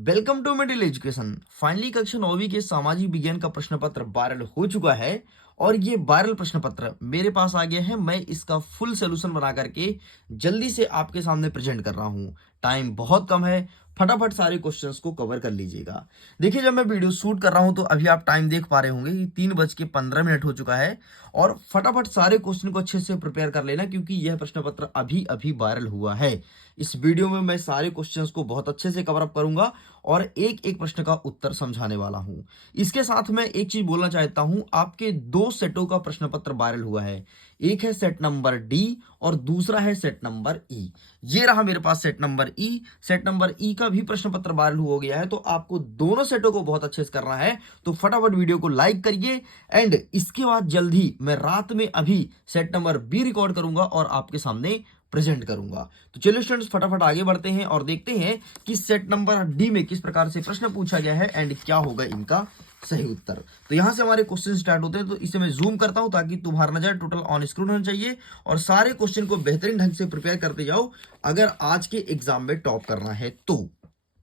Welcome to Middle Education. Finally कक्षा 9वीं के सामाजिक विज्ञान का प्रश्न पत्र वायरल हो चुका है और ये वायरल प्रश्न पत्र मेरे पास आ गया है। मैं इसका फुल सोल्यूशन बना करके जल्दी से आपके सामने प्रेजेंट कर रहा हूँ। टाइम बहुत कम है, फटाफट सारे क्वेश्चंस को कवर कर लीजिएगा। देखिए, जब मैं वीडियो शूट कर रहा हूं तो अभी आप टाइम देख पा रहे होंगे कि 3:15 हो चुका है और फटाफट सारे क्वेश्चन को अच्छे से प्रिपेयर कर लेना, क्योंकि यह प्रश्न पत्र अभी अभी वायरल हुआ है। इस वीडियो में मैं सारे क्वेश्चंस को बहुत अच्छे से कवर अप करूंगा और एक एक प्रश्न का उत्तर समझाने वाला हूं। इसके साथ मैं एक चीज बोलना चाहता हूं, आपके दो सेटों का प्रश्न पत्र वायरल हुआ है। एक है सेट नंबर डी और दूसरा है सेट नंबर ई। ये रहा मेरे पास set number E. Set number E का भी प्रश्न पत्र वायरल हो गया है, तो आपको दोनों सेटों को बहुत अच्छे से करना है। तो फटाफट वीडियो को लाइक करिए एंड इसके बाद जल्दी मैं रात में अभी सेट नंबर बी रिकॉर्ड करूंगा और आपके सामने प्रेजेंट करूंगा। तो चलिए स्टूडेंट्स, फटाफट आगे बढ़ते हैं और देखते हैं कि सेट नंबर डी में किस प्रकार से प्रश्न पूछा गया है एंड क्या होगा इनका सही उत्तर। तो यहां से हमारे क्वेश्चन स्टार्ट होते हैं। तो इसे मैं जूम करता हूं ताकि तुम्हारा नजर टोटल ऑन स्क्रीन होना चाहिए और सारे क्वेश्चन को बेहतरीन ढंग से प्रिपेयर करते जाओ अगर आज के एग्जाम में टॉप करना है तो।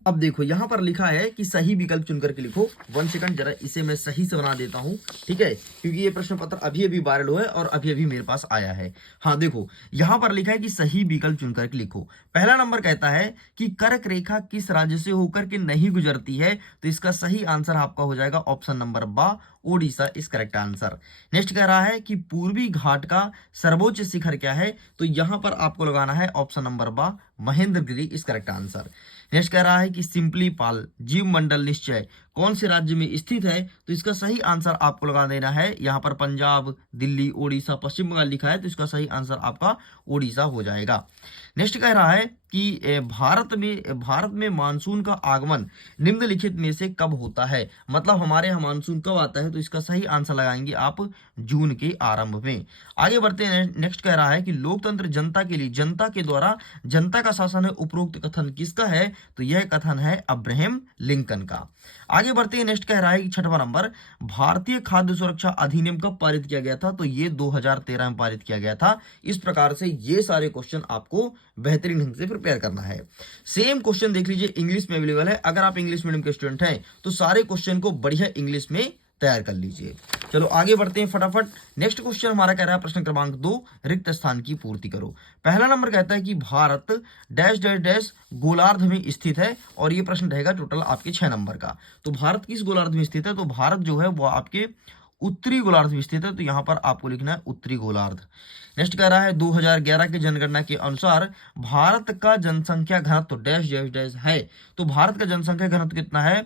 अब देखो, यहां पर लिखा है कि सही विकल्प चुनकर के लिखो। 1 सेकंड, जरा इसे मैं सही से बना देता हूं, ठीक है, क्योंकि ये प्रश्न पत्र अभी अभी वायरल हुआ है और अभी अभी मेरे पास आया है। हाँ देखो, यहां पर लिखा है कि सही विकल्प चुनकर के लिखो। पहला नंबर कहता है कि कर्क रेखा किस राज्य से होकर के नहीं गुजरती है, तो इसका सही आंसर आपका हो जाएगा ऑप्शन नंबर बा, Odisha is correct answer. Next कह रहा है कि पूर्वी घाट का सर्वोच्च शिखर क्या है, तो यहां पर आपको लगाना है ऑप्शन नंबर बा, Mahendragiri is correct answer. Next कह रहा है कि सिंपली पाल जीव मंडल निश्चय कौन से राज्य में स्थित है, तो इसका सही आंसर आपको लगा देना है। यहां पर पंजाब, दिल्ली, ओडिशा, पश्चिम बंगाल लिखा है, तो इसका सही आंसर आपका ओडिशा हो जाएगा। नेक्स्ट कह रहा है कि भारत में मानसून का आगमन निम्नलिखित में से कब होता है, मतलब हमारे यहाँ मानसून कब आता है, तो इसका सही आंसर लगाएंगे आप जून के आरंभ में। आगे बढ़ते हैं। नेक्स्ट कह रहा है कि लोकतंत्र जनता के लिए जनता के द्वारा जनता का शासन है, उपरोक्त कथन किसका है, तो यह कथन है अब्राहम लिंकन का। आगे बढ़ते हैं। नेक्स्ट कह रहा है कि 6वां नंबर, भारतीय खाद्य सुरक्षा अधिनियम कब पारित किया गया था, तो ये 2013 में पारित किया गया था। इस प्रकार से ये सारे क्वेश्चन आपको बेहतरीन ढंग से प्रिपेयर करना है। सेम क्वेश्चन देख लीजिए, इंग्लिश में अवेलेबल है। अगर आप इंग्लिश मीडियम के स्टूडेंट हैं तो सारे क्वेश्चन को बढ़िया इंग्लिश में तैयार कर लीजिए। चलो आगे बढ़ते हैं फटाफट। नेक्स्ट क्वेश्चन हमारा कह रहा है प्रश्न क्रमांक 2, रिक्त स्थान की पूर्ति करो। पहला नंबर कहता है कि भारत डैश डैश डैश गोलार्ध में स्थित है और ये प्रश्न रहेगा टोटल आपके 6 नंबर का। तो भारत किस गोलार्ध में स्थित है, तो भारत जो है वो आपके उत्तरी गोलार्ध में स्थित है, तो यहां पर आपको लिखना है उत्तरी गोलार्ध। नेक्स्ट कह रहा है 2011 की जनगणना के अनुसार भारत का जनसंख्या घनत्व डैश डैश डैश है, तो भारत का जनसंख्या घनत्व कितना है,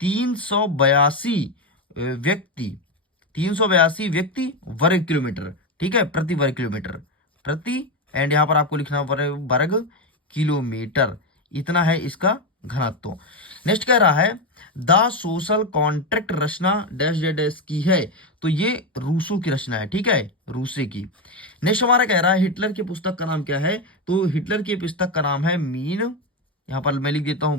382 व्यक्ति 382 व्यक्ति वर्ग किलोमीटर, ठीक है, प्रति वर्ग किलोमीटर, प्रति एंड यहां पर आपको लिखना वर्ग किलोमीटर, इतना है इसका घनत्व। नेक्स्ट कह रहा है द सोशल कॉन्ट्रैक्ट रचना डैश डैश डैश की है, तो ये रूसो की रचना है, ठीक है, रूसे की। नेक्स्ट हमारा कह रहा है हिटलर की पुस्तक का नाम क्या है, तो हिटलर की पुस्तक का नाम है मीन, यहां पर मैं लिख देता हूं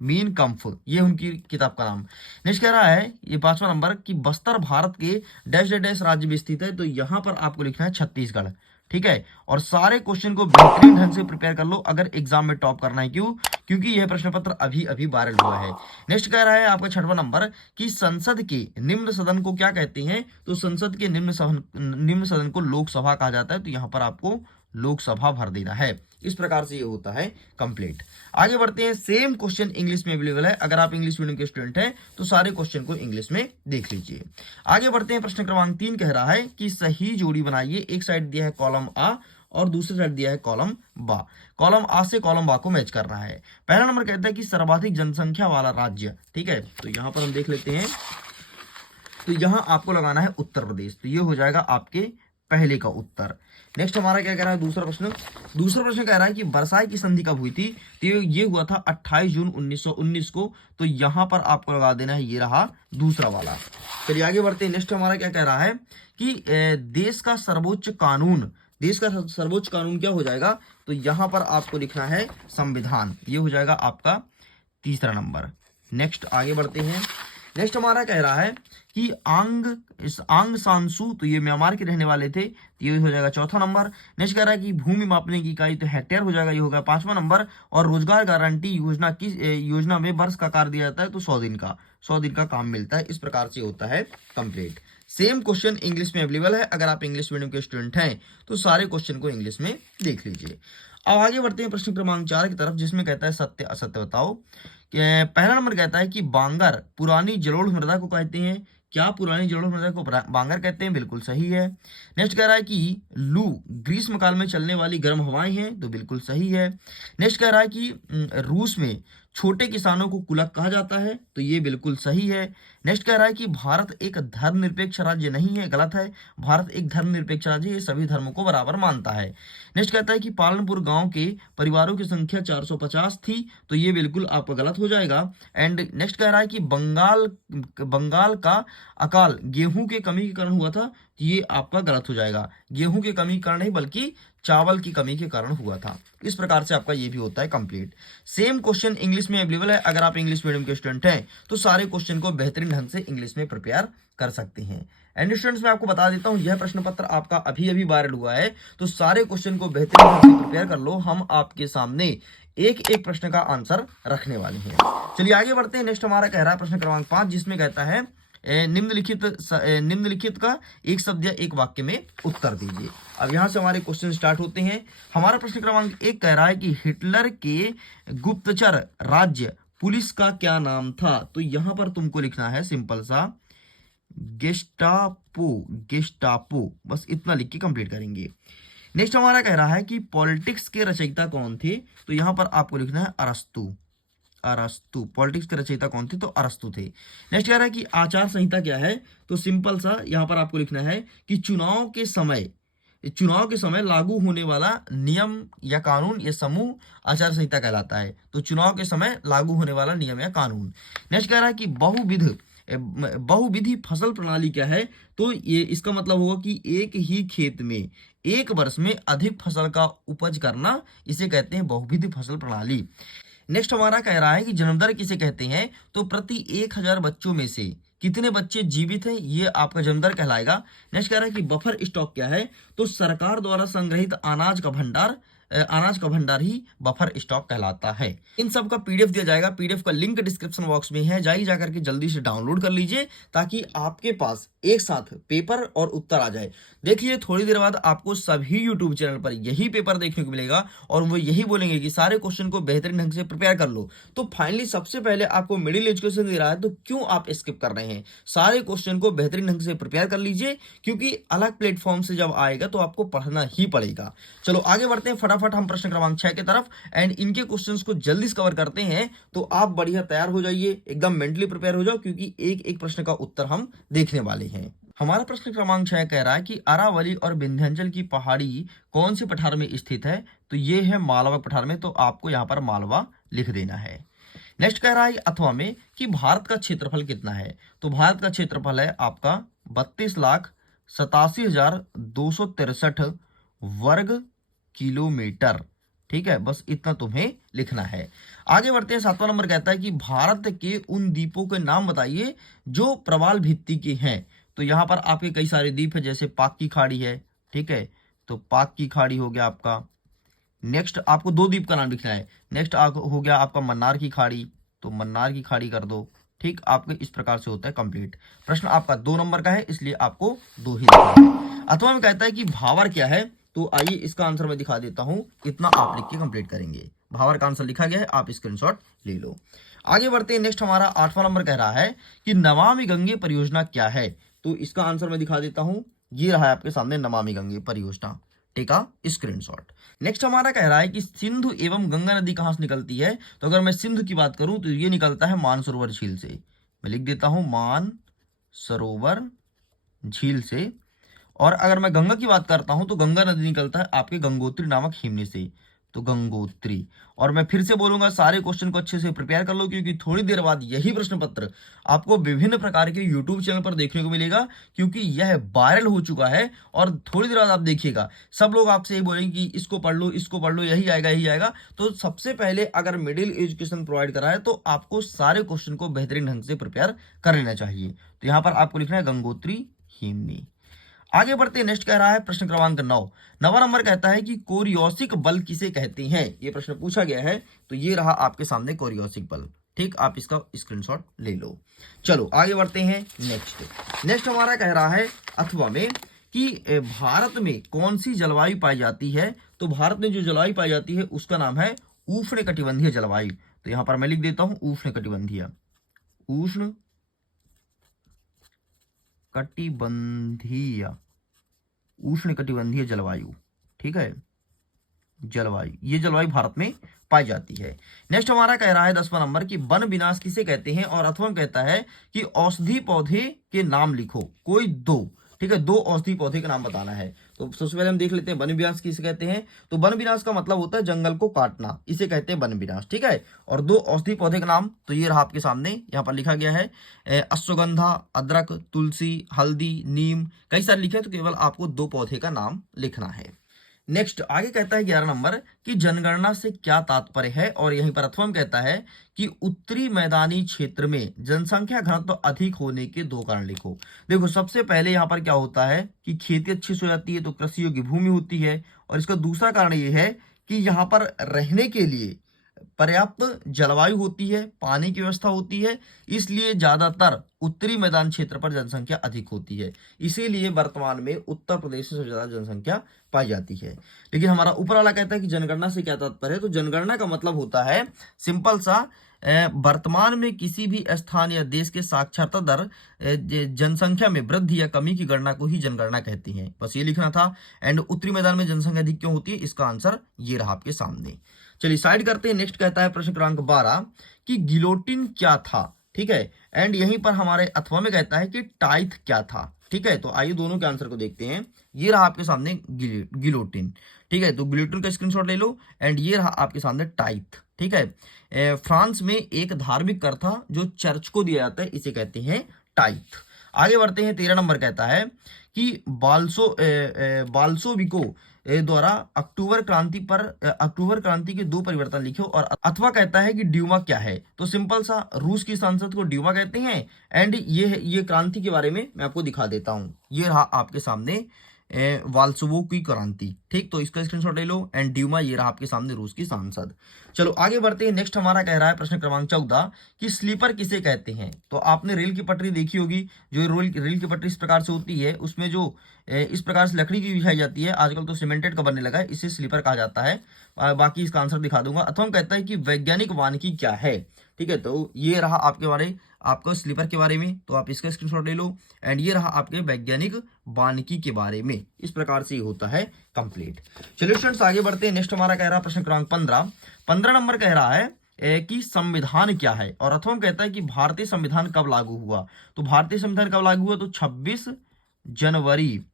मीन कम्फ, ये उनकी किताब का नाम। नेक्स्ट कह रहा है ये 5वां नंबर कि बस्तर भारत के डैश डैश डैश राज्य में स्थित है, तो यहां पर आपको लिखना है छत्तीसगढ़, ठीक है। और सारे क्वेश्चन को बेहतरीन ढंग से प्रिपेयर कर लो अगर एग्जाम में टॉप करना है। क्यों? क्योंकि यह प्रश्न पत्र अभी अभी वायरल हुआ है। नेक्स्ट कह रहा है आपका 6वां नंबर कि संसद के निम्न सदन को क्या कहते हैं, तो संसद के निम्न सदन को लोकसभा कहा जाता है, तो यहां पर आपको लोकसभा भर देना है। इस प्रकार से ये होता है कंप्लीट। आगे बढ़ते हैं। सेम क्वेश्चन इंग्लिश में अवेलेबल है। अगर आप इंग्लिश मीडियम के स्टूडेंट हैं तो सारे क्वेश्चन को इंग्लिश में देख लीजिए। आगे बढ़ते हैं। प्रश्न क्रमांक 3 कह रहा है कि सही जोड़ी बनाइए। एक साइड दिया है कॉलम आ और दूसरी साइड दिया है कॉलम बा। कॉलम आ से कॉलम बा को मैच करना है। पहला नंबर कहता है कि सर्वाधिक जनसंख्या वाला राज्य, ठीक है, तो यहां पर हम देख लेते हैं। तो यहां आपको लगाना है उत्तर प्रदेश, तो ये हो जाएगा आपके पहले का उत्तर। नेक्स्ट हमारा क्या कह रहा है, दूसरा प्रश्न कह रहा है कि वर्साई की संधि कब हुई थी, तो ये हुआ था 28 जून 1919 को, तो यहां पर आपको लगा देना है, ये रहा दूसरा वाला। चलिए आगे बढ़ते हैं। नेक्स्ट हमारा क्या कह रहा है कि देश का सर्वोच्च कानून क्या हो जाएगा, तो यहां पर आपको लिखना है संविधान, ये हो जाएगा आपका तीसरा नंबर। नेक्स्ट आगे बढ़ते हैं। नेक्स्ट हमारा कह रहा है कि आंग सान सू, तो ये म्यांमार के रहने वाले थे, तो ये हो जाएगा चौथा नंबर। नेक्स्ट कह रहा है कि भूमि मापने की इकाई तो हेक्टेयर हो जाएगा, ये होगा पांचवा नंबर। और रोजगार गारंटी योजना किस योजना में वर्ष का कार्य दिया जाता है, तो 100 दिन का काम मिलता है। इस प्रकार से होता है कंप्लीट। सेम क्वेश्चन इंग्लिश में अवेलेबल है, अगर आप इंग्लिश मीडियम के स्टूडेंट हैं तो सारे क्वेश्चन को इंग्लिश में देख लीजिए। अब आगे बढ़ते हैं प्रश्न क्रमांक 4 की तरफ, जिसमें कहता है सत्य असत्य बताओ। पहला नंबर कहता है कि बांगर पुरानी जलोढ़ मृदा को कहते हैं। क्या पुरानी जलोढ़ मृदा को बांगर कहते हैं? बिल्कुल सही है। नेक्स्ट कह रहा है कि लू ग्रीष्म काल में चलने वाली गर्म हवाएं हैं, तो बिल्कुल सही है। नेक्स्ट कह रहा है कि रूस में छोटे किसानों को कुलक कहा जाता है, तो ये बिल्कुल सही है। नेक्स्ट कह रहा है कि भारत एक धर्मनिरपेक्ष राज्य नहीं है, गलत है। भारत एक धर्मनिरपेक्ष राज्य, ये सभी धर्मों को बराबर मानता है। नेक्स्ट कहता है कि पालनपुर गांव के परिवारों की संख्या 450 थी, तो ये बिल्कुल आपका गलत हो जाएगा। एंड नेक्स्ट कह रहा है कि बंगाल का अकाल गेहूं के कमी के कारण हुआ था, तो ये आपका गलत हो जाएगा। गेहूं के कमी के कारण नहीं, बल्कि चावल की कमी के कारण हुआ था। इस प्रकार से आपका ये भी होता है कंप्लीट। सेम क्वेश्चन इंग्लिश में अवेलेबल है, अगर आप इंग्लिश मीडियम के स्टूडेंट हैं तो सारे क्वेश्चन को बेहतरीन ढंग से इंग्लिश में प्रिपेयर कर सकते हैं। एंड स्टूडेंट्स, मैं आपको बता देता हूं, यह प्रश्न पत्र आपका अभी अभी वायरल हुआ है, तो सारे क्वेश्चन को बेहतरीन ढंग से प्रिपेयर कर लो। हम आपके सामने एक एक प्रश्न का आंसर रखने वाले हैं। चलिए आगे बढ़ते हैं। नेक्स्ट हमारा कह रहा है प्रश्न क्रमांक 5, जिसमें कहता है निम्नलिखित का एक शब्द या एक वाक्य में उत्तर दीजिए। अब यहां से हमारे क्वेश्चन स्टार्ट होते हैं। हमारा प्रश्न क्रमांक 1 कह रहा है कि हिटलर के गुप्तचर राज्य पुलिस का क्या नाम था? तो यहां पर तुमको लिखना है सिंपल सा गेस्टापो, बस इतना लिख के कंप्लीट करेंगे। नेक्स्ट हमारा कह रहा है कि पॉलिटिक्स के रचयिता कौन थे? तो यहां पर आपको लिखना है अरस्तु। पॉलिटिक्स के रचयिता कौन थे? तो अरस्तु थे। नेक्स्ट कह रहा है कि आचार संहिता क्या है? तो सिंपल सा यहां पर आपको लिखना है कि चुनाव के समय लागू होने वाला नियम या कानून या समूह आचार संहिता कहलाता है। तो चुनाव के समय लागू होने वाला नियम या कानून। नेक्स्ट कह रहा है कि बहुविधि फसल प्रणाली क्या है? तो ये इसका मतलब होगा कि एक ही खेत में एक वर्ष में अधिक फसल का उपज करना, इसे कहते हैं बहुविधि फसल प्रणाली। नेक्स्ट हमारा कह रहा है कि जन्म दर किसे कहते हैं? तो प्रति 1000 बच्चों में से कितने बच्चे जीवित हैं, ये आपका जन्म दर कहलाएगा। नेक्स्ट कह रहा है कि बफर स्टॉक क्या है? तो सरकार द्वारा संग्रहित अनाज का भंडार ही बफर स्टॉक कहलाता है। इन सब का पीडीएफ दिया जाएगा, पीडीएफ का लिंक डिस्क्रिप्शन बॉक्स में है, जाइए जाकर के जल्दी से डाउनलोड कर लीजिए, ताकि आपके पास एक साथ पेपर और उत्तर आ जाए। देखिए थोड़ी देर बाद आपको सभी यूट्यूब चैनल पर यही पेपर देखने को मिलेगा, और वो यही बोलेंगे कि सारे क्वेश्चन को बेहतरीन ढंग से प्रिपेयर कर लो। तो फाइनली सबसे पहले आपको मिडिल एजुकेशन दे रहा है, तो क्यों आप स्किप कर रहे हैं? सारे क्वेश्चन को बेहतरीन ढंग से प्रिपेयर कर लीजिए, क्योंकि अलग प्लेटफॉर्म से जब आएगा तो आपको पढ़ना ही पड़ेगा। चलो आगे बढ़ते हैं फटाफट हम प्रश्न क्रमांक 6 की तरफ, एंड इनके क्वेश्चंस को जल्दी से कवर करते हैं। तो आप बढ़िया तैयार हो जाइए, एकदम मेंटली प्रिपेयर हो जाओ, क्योंकि एक एक प्रश्न का उत्तर हम देखने वाले हैं। हमारा प्रश्न क्रमांक 6 कह रहा है कि अरावली और विंध्याचल की पहाड़ी कौन से पठार में स्थित है? तो ये है मालवा पठार में, तो आपको यहाँ पर मालवा लिख देना है। नेक्स्ट कह रहा है अथवा में कि भारत का क्षेत्रफल कितना है? तो भारत का क्षेत्रफल है आपका 32,87,263 वर्ग किलोमीटर। ठीक है, बस इतना तुम्हें लिखना है। आगे बढ़ते हैं। 7वां नंबर कहता है कि भारत के उन द्वीपों के नाम बताइए जो प्रवाल भित्ति के हैं। तो यहाँ पर आपके कई सारे द्वीप है, जैसे पाक की खाड़ी है, ठीक है, तो पाक की खाड़ी हो गया आपका। नेक्स्ट आपको 2 द्वीप का नाम लिखना है। नेक्स्ट हो गया आपका मन्नार की खाड़ी, तो मन्नार की खाड़ी कर दो। ठीक, आपके इस प्रकार से होता है कंप्लीट। प्रश्न आपका 2 नंबर का है, इसलिए आपको 2 ही लिखना है। अथवा में कहता है कि भावर क्या है? तो आइए इसका आंसर मैं दिखा देता हूं, इतना आप लिख के कंप्लीट करेंगे। भावर का आंसर लिखा गया है, आप स्क्रीनशॉट ले लो। आगे बढ़ते हैं। नेक्स्ट हमारा 8वां नंबर कह रहा है कि नमामि गंगे परियोजना क्या है? तो इसका आंसर मैं दिखा देता हूं, ये रहा है आपके सामने नमामि गंगे परियोजना। टेका स्क्रीनशॉट। नेक्स्ट हमारा कह रहा है कि सिंधु एवं गंगा नदी कहां से निकलती है? तो अगर मैं सिंधु की बात करूं तो ये निकलता है मानसरोवर झील से। मैं लिख देता हूं मानसरोवर झील से। और अगर मैं गंगा की बात करता हूं तो गंगा नदी निकलता है आपके गंगोत्री नामक हिमनी से। तो गंगोत्री। और मैं फिर से बोलूंगा, सारे क्वेश्चन को अच्छे से प्रिपेयर कर लो, क्योंकि थोड़ी देर बाद यही प्रश्न पत्र आपको विभिन्न प्रकार के यूट्यूब चैनल पर देखने को मिलेगा, क्योंकि यह वायरल हो चुका है। और थोड़ी देर बाद आप देखिएगा सब लोग आपसे ये बोलेंगे कि इसको पढ़ लो, इसको पढ़ लो, यही आएगा यही आएगा। तो सबसे पहले अगर मिडिल एजुकेशन प्रोवाइड करा है तो आपको सारे क्वेश्चन को बेहतरीन ढंग से प्रिपेयर कर लेना चाहिए। तो यहाँ पर आपको लिखना है गंगोत्री हिमनी। आगे बढ़ते हैं, नेक्स्ट कह रहा है प्रश्न क्रमांक 9। 9वां नंबर कहता है कि कोरियोसिक बल किसे कहते हैं, ये प्रश्न पूछा गया है। तो ये रहा आपके सामने कोरियोसिक बल। ठीक, आप इसका स्क्रीनशॉट ले लो। चलो आगे बढ़ते हैं। नेक्स्ट हमारा कह रहा है अथवा में कि भारत में कौन सी जलवायु पाई जाती है। तो भारत में जो जलवायु पाई जाती है उसका नाम है उष्णकटिबंधीय जलवायु। तो यहां पर मैं लिख देता हूं उष्णकटिबंधीय, उष्ण कटिबंधीय, उष्णकटिबंधीय जलवायु। ठीक है, जलवायु, ये जलवायु भारत में पाई जाती है। नेक्स्ट हमारा कह रहा है 10वां नंबर की वन विनाश किसे कहते हैं। और अथवा कहता है कि औषधि पौधे के नाम लिखो, कोई दो। ठीक है, दो औषधि पौधे का नाम बताना है। तो सबसे पहले हम देख लेते हैं वन विनाश किसे कहते हैं। तो वन विनाश का मतलब होता है जंगल को काटना, इसे कहते हैं वन विनाश। ठीक है, और दो औषधि पौधे का नाम तो ये रहा आपके सामने, यहाँ पर लिखा गया है अश्वगंधा, अदरक, तुलसी, हल्दी, नीम, कई सारे लिखे हैं। तो केवल आपको दो पौधे का नाम लिखना है। नेक्स्ट आगे कहता है 11 नंबर कि जनगणना से क्या तात्पर्य है। और यहीं पर अथवा कहता है कि उत्तरी मैदानी क्षेत्र में जनसंख्या घनत्व अधिक होने के दो कारण लिखो। देखो सबसे पहले यहाँ पर क्या होता है कि खेती अच्छी से हो जाती है, तो कृषि योग्य भूमि होती है। और इसका दूसरा कारण ये है कि यहाँ पर रहने के लिए पर्याप्त जलवायु होती है, पानी की व्यवस्था होती है, इसलिए ज्यादातर उत्तरी मैदान क्षेत्र पर जनसंख्या अधिक होती है। इसीलिए वर्तमान में उत्तर प्रदेश में सबसे ज्यादा जनसंख्या पाई जाती है। लेकिन हमारा ऊपर वाला कहता है कि जनगणना से क्या तात्पर्य है। तो जनगणना का मतलब होता है सिंपल सा, वर्तमान में किसी भी स्थान या देश के साक्षरता दर, जनसंख्या में वृद्धि या कमी की गणना को ही जनगणना कहती है। बस ये लिखना था। एंड उत्तरी मैदान में जनसंख्या अधिक क्यों होती है, इसका आंसर ये रहा आपके सामने। चलिए साइड करते हैं। नेक्स्ट कहता है प्रश्न क्रमांक 12 कि गिलोटिन क्या था। ठीक है, एंड यहीं पर हमारे अथवा में कहता है कि टाइथ क्या था। ठीक है, तो आइए दोनों के आंसर को देखते हैं। ये रहा आपके सामने गिलोटिन। ठीक है, तो गिलोटिन का स्क्रीनशॉट ले लो। एंड ये रहा आपके सामने टाइथ। ठीक है, फ्रांस में एक धार्मिक कर था जो चर्च को दिया जाता है, इसे कहते हैं टाइथ। आगे बढ़ते हैं। 13 नंबर कहता है कि बाल्सोविको द्वारा अक्टूबर क्रांति के दो परिवर्तन लिखो। और अथवा कहता है कि ड्यूमा क्या है। तो सिंपल सा, रूस की संसद को ड्यूमा कहते हैं। एंड ये क्रांति के बारे में मैं आपको दिखा देता हूं। ये रहा आपके सामने वाल्सोवो की क्रांति। ठीक, तो इसका स्क्रीनशॉट ले लो। एंड ड्यूमा ये रहा आपके सामने रूस की सांसद। चलो आगे बढ़ते हैं। नेक्स्ट हमारा कह रहा है प्रश्न क्रमांक 14 कि स्लीपर किसे कहते हैं। तो आपने रेल की पटरी देखी होगी, जो रेल की पटरी इस प्रकार से होती है, उसमें जो इस प्रकार से लकड़ी की बिछाई जाती है, आजकल तो सीमेंटेड का बनने लगा है, इसे स्लीपर कहा जाता है। बाकी इसका आंसर दिखा दूंगा। अथवा कहता है कि वैज्ञानिक वानिकी क्या है। ठीक है, तो ये रहा आपका स्लीपर के बारे में, तो आप इसका स्क्रीनशॉट ले लो। एंड ये रहा आपके वैज्ञानिक वानिकी के बारे में। इस प्रकार से होता है कंप्लीट। चलिए स्टूडेंट्स आगे बढ़ते हैं। नेक्स्ट हमारा कह रहा है प्रश्न क्रमांक 15 नंबर कह रहा है कि संविधान क्या है। और अथवा कहता है कि भारतीय संविधान कब लागू हुआ। तो भारतीय संविधान कब लागू हुआ, तो 26 जनवरी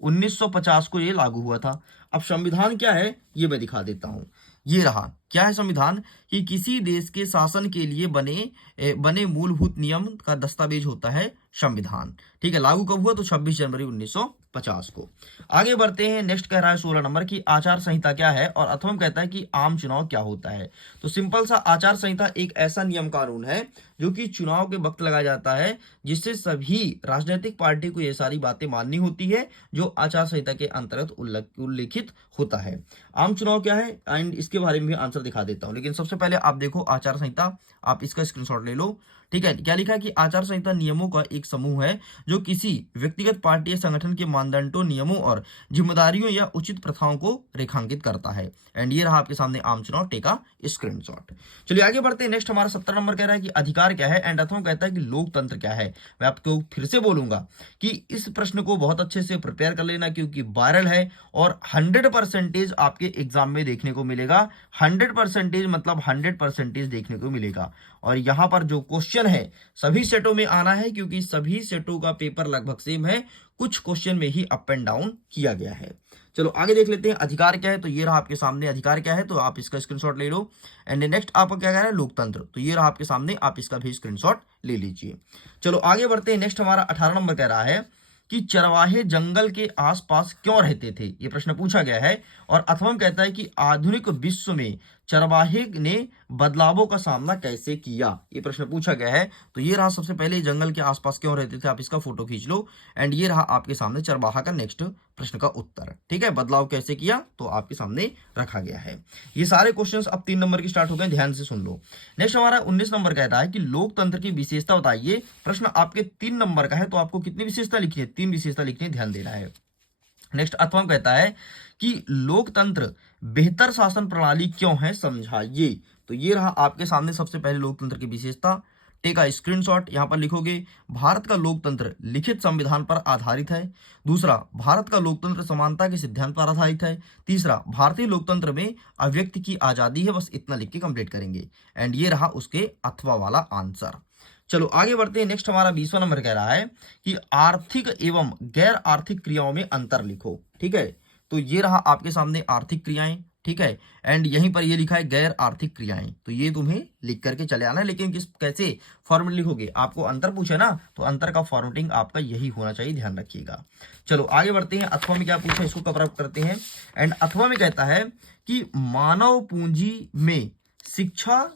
1950 को ये लागू हुआ था। अब संविधान क्या है ये मैं दिखा देता हूं। ये रहा, क्या है संविधान, कि किसी देश के शासन के लिए बने मूलभूत नियम का दस्तावेज होता है संविधान। ठीक है, लागू कब हुआ, तो 26 जनवरी 1950 को। आगे बढ़ते हैं। नेक्स्ट कह रहा है 16 नंबर की आचार संहिता क्या है। और अथवा कहता है कि आम चुनाव क्या होता है। तो सिंपल सा, आचार संहिता एक ऐसा नियम कानून है जो कि चुनाव के वक्त लगाया जाता है, जिससे सभी राजनीतिक पार्टी को ये सारी बातें माननी होती है जो आचार संहिता के अंतर्गत उल्लेखित होता है। आम चुनाव क्या है एंड इसके बारे में भी आंसर दिखा देता हूं। लेकिन सबसे पहले आप देखो आचार संहिता, आप इसका स्क्रीनशॉट ले लो। ठीक है, क्या लिखा है कि आचार संहिता नियमों का एक समूह है जो किसी व्यक्तिगत पार्टी या संगठन के मानदंडों, नियमों और जिम्मेदारियों या उचित प्रथाओं को रेखांकित करता है। एंड ये रहा आपके सामने आम चुनाव टेका स्क्रीनशॉट। चलिए आगे बढ़ते हैं। नेक्स्ट हमारा 17 नंबर कह रहा है कि अधिकार क्या है। एंड अथवा कहता है कि लोकतंत्र क्या है। मैं आपको फिर से बोलूंगा कि इस प्रश्न को बहुत अच्छे से प्रिपेयर कर लेना, क्योंकि वायरल है और 100% आपके एग्जाम में देखने को मिलेगा। 100 100% मतलब 100% देखने को मिलेगा। और यहाँ पर जो क्वेश्चन है सभी सेटों में आना है, क्योंकि सभी सेटों का पेपर लगभग सेम है, कुछ क्वेश्चन में ही अप एंड डाउन किया गया है। चलो आगे देख लेते हैं अधिकार क्या है। तो ये रहा आपके सामने अधिकार क्या है, तो आप इसका स्क्रीनशॉट ले लो। एंड नेक्स्ट आपका क्या कह रहा है, लोकतंत्र, तो ये रहा आपके सामने, आप इसका भी स्क्रीनशॉट ले लीजिए। चलो आगे बढ़ते हैं। नेक्स्ट हमारा 18 नंबर कह रहा है कि चरवाहे जंगल के आसपास क्यों रहते थे, ये प्रश्न पूछा गया है। और अथर्वम कहता है कि आधुनिक विश्व में चरवाहे ने बदलावों का सामना कैसे किया, ये प्रश्न पूछा गया है। तो ये रहा सबसे पहले जंगल के आसपास क्यों रहते थे, आप इसका फोटो खींच लो। एंड ये रहा आपके सामने चरवाहा का नेक्स्ट प्रश्न का उत्तर। ठीक है, बदलाव कैसे किया तो आपके सामने रखा गया है। ये सारे क्वेश्चंस अब 3 नंबर की स्टार्ट हो गए, ध्यान से सुन लो। नेक्स्ट हमारा 19 नंबर कहता है कि लोकतंत्र की विशेषता बताइए। प्रश्न आपके 3 नंबर का है, तो आपको कितनी विशेषता लिखनी है, 3 विशेषता लिखनी है, ध्यान देना है। नेक्स्ट अथर्वम कहता है कि लोकतंत्र बेहतर शासन प्रणाली क्यों है, समझाइए। तो ये रहा आपके सामने सबसे पहले लोकतंत्र की विशेषता। टेक अ स्क्रीनशॉट, यहां पर लिखोगे भारत का लोकतंत्र लिखित संविधान पर आधारित है। दूसरा, भारत का लोकतंत्र समानता के सिद्धांत पर आधारित है। तीसरा, भारतीय लोकतंत्र में अभिव्यक्ति की आजादी है। बस इतना लिख के कंप्लीट करेंगे। एंड ये रहा उसके अथवा वाला आंसर। चलो आगे बढ़ते हैं। नेक्स्ट हमारा 20वां नंबर कह रहा है कि आर्थिक एवं गैर आर्थिक क्रियाओं में अंतर लिखो। ठीक है, तो ये रहा आपके सामने आर्थिक क्रियाएं। ठीक है, एंड यहीं पर ये लिखा है गैर आर्थिक क्रियाएं, तो ये तुम्हें लिख करके चले आना है। लेकिन किस कैसे फॉर्मेट लिखोगे, आपको अंतर पूछे ना, तो अंतर का फॉर्मेटिंग आपका यही होना चाहिए, ध्यान रखिएगा। चलो आगे बढ़ते हैं। अथवा में क्या पूछा, इसको कवर अप करते हैं। एंड अथवा में कहता है कि मानव पूंजी में शिक्षा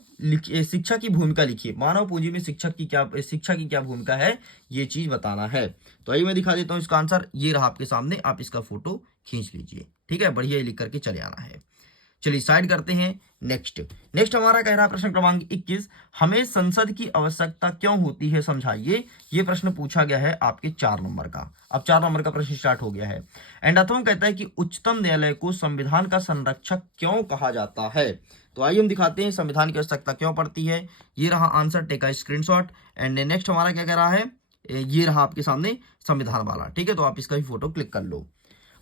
शिक्षा की भूमिका लिखिए। मानव पूंजी में शिक्षा की क्या भूमिका है, ये चीज बताना है। तो आइए मैं दिखा देता हूं इसका आंसर। ये रहा आपके सामने, आप इसका फोटो खींच लीजिए। ठीक है, बढ़िया लिख करके चले आना है। चलिए साइड करते हैं। नेक्स्ट हमारा कह रहा है प्रश्न क्रमांक 21, हमें संसद की आवश्यकता क्यों होती है, समझाइए। ये प्रश्न पूछा गया है आपके 4 नंबर का। अब 4 नंबर का प्रश्न स्टार्ट हो गया है। एंड अथर्वम कहता है कि उच्चतम न्यायालय को संविधान का संरक्षक क्यों कहा जाता है। तो आइए हम दिखाते हैं संविधान की आवश्यकता क्यों पड़ती है। ये रहा answer, take a screenshot. And next हमारा क्या कह रहा है, ये रहा आपके सामने संविधान वाला। ठीक है, तो आप इसका भी फोटो क्लिक कर लो।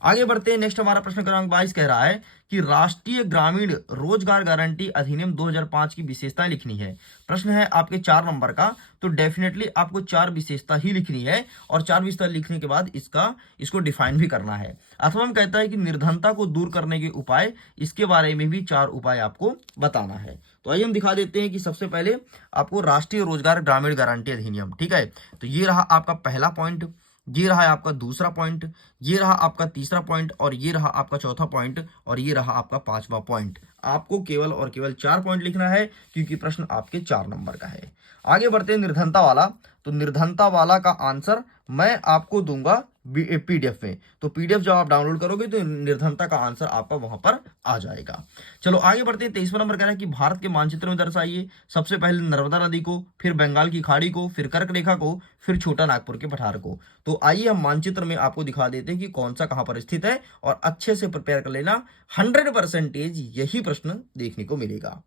आगे बढ़ते हैं। नेक्स्ट हमारा प्रश्न क्रमांक 22 कह रहा है कि राष्ट्रीय ग्रामीण रोजगार गारंटी अधिनियम 2005 की विशेषताएं लिखनी है। प्रश्न है आपके 4 नंबर का, तो डेफिनेटली आपको 4 विशेषता ही लिखनी है। और 4 विशेषता लिखने के बाद इसको डिफाइन भी करना है। अथवा हम कहता है कि निर्धनता को दूर करने के उपाय, इसके बारे में भी 4 उपाय आपको बताना है। तो आइए हम दिखा देते हैं कि सबसे पहले आपको राष्ट्रीय रोजगार ग्रामीण गारंटी अधिनियम। ठीक है, तो ये रहा आपका पहला पॉइंट, ये रहा आपका दूसरा पॉइंट, ये रहा आपका तीसरा पॉइंट, और ये रहा आपका चौथा पॉइंट, और ये रहा आपका 5वां पॉइंट। आपको केवल और केवल 4 पॉइंट लिखना है, क्योंकि प्रश्न आपके 4 नंबर का है। आगे बढ़ते हैं निर्धनता वाला। तो निर्धनता वाला का आंसर मैं आपको दूंगा पीडीएफ में। तो पीडीएफ जब आप डाउनलोड करोगे तो निर्धनता का आंसर आपका वहां पर आ जाएगा। चलो आगे बढ़ते हैं। 23वां नंबर कह रहा है कि भारत के मानचित्र में दर्शाइए। सबसे पहले नर्मदा नदी को, फिर बंगाल की खाड़ी को, फिर कर्क रेखा को, फिर छोटा नागपुर के पठार को। तो आइए हम मानचित्र में आपको दिखा देते हैं कि कौन सा कहां पर स्थित है, और अच्छे से प्रिपेयर कर लेना। 100% यही प्रश्न देखने को मिलेगा।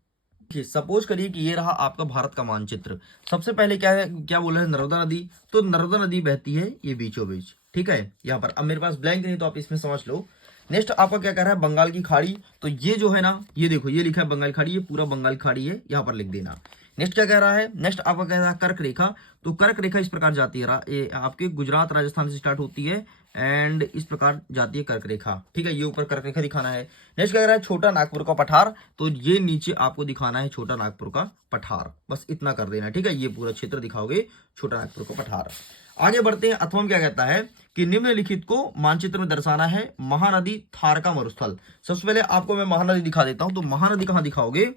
सपोज करिए कि ये रहा आपका भारत का मानचित्र। सबसे पहले क्या बोला है, नर्मदा नदी। तो नर्मदा नदी बहती है ये बीचों बीच। ठीक है, यहाँ पर अब मेरे पास ब्लैंक नहीं, तो आप इसमें समझ लो। नेक्स्ट आपका क्या कह रहा है, बंगाल की खाड़ी। तो ये जो है ना, ये देखो ये लिखा है बंगाल खाड़ी, ये पूरा बंगाल खाड़ी है, यहाँ पर लिख देना। नेक्स्ट क्या कह रहा है, नेक्स्ट आपका कह रहा है कर्क रेखा। तो कर्क रेखा इस प्रकार जाती है, ये आपके गुजरात राजस्थान से स्टार्ट होती है, एंड इस प्रकार जाती है कर्क रेखा। ठीक है, ये ऊपर कर्क रेखा दिखाना है। नेक्स्ट क्या कह रहा है, छोटा नागपुर का पठार। तो ये नीचे आपको दिखाना है छोटा नागपुर का पठार, बस इतना कर देना। ठीक है, ये पूरा क्षेत्र दिखाओगे, छोटा नागपुर का पठार। आगे बढ़ते हैं। अथर्वम क्या कहता है कि निम्नलिखित को मानचित्र में दर्शाना है। महानदी थार का मरुस्थल। सबसे पहले आपको मैं महानदी दिखा देता हूं। तो महानदी कहां दिखाओगे,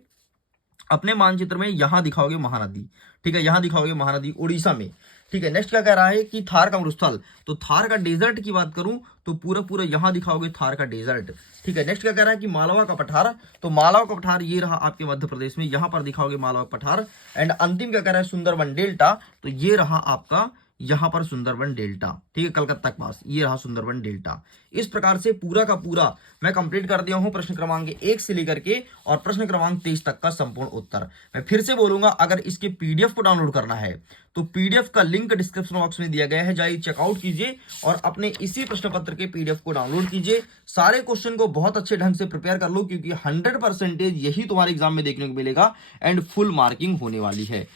अपने मानचित्र में यहां दिखाओगे महानदी। ठीक है, यहां दिखाओगे महानदी, उड़ीसा में। ठीक है, नेक्स्ट क्या कह रहा है कि थार का मरुस्थल। तो थार का डेजर्ट की बात करूं तो पूरा यहां दिखाओगे थार का डेजर्ट। ठीक है, नेक्स्ट क्या कह रहा है कि मालवा का पठार। तो मालवा का पठार ये रहा आपके मध्य प्रदेश में, यहां पर दिखाओगे मालवा का पठार। एंड अंतिम क्या कह रहा है, सुंदरबन डेल्टा। तो ये रहा आपका यहाँ पर सुंदरबन डेल्टा, ठीक है, कलकत्ता के पास ये रहा सुंदरबन डेल्टा। इस प्रकार से पूरा का पूरा मैं कंप्लीट कर दिया हूं प्रश्न क्रमांक 1 से लेकर के और प्रश्न क्रमांक 23 तक का संपूर्ण उत्तर। मैं फिर से बोलूंगा, अगर इसके पीडीएफ को डाउनलोड करना है तो पीडीएफ का लिंक डिस्क्रिप्शन बॉक्स में दिया गया है, जाइए चेकआउट कीजिए और अपने इसी प्रश्न पत्र के पीडीएफ को डाउनलोड कीजिए। सारे क्वेश्चन को बहुत अच्छे ढंग से प्रिपेयर कर लो, क्योंकि 100% यही तुम्हारे एग्जाम में देखने को मिलेगा एंड फुल मार्किंग होने वाली है।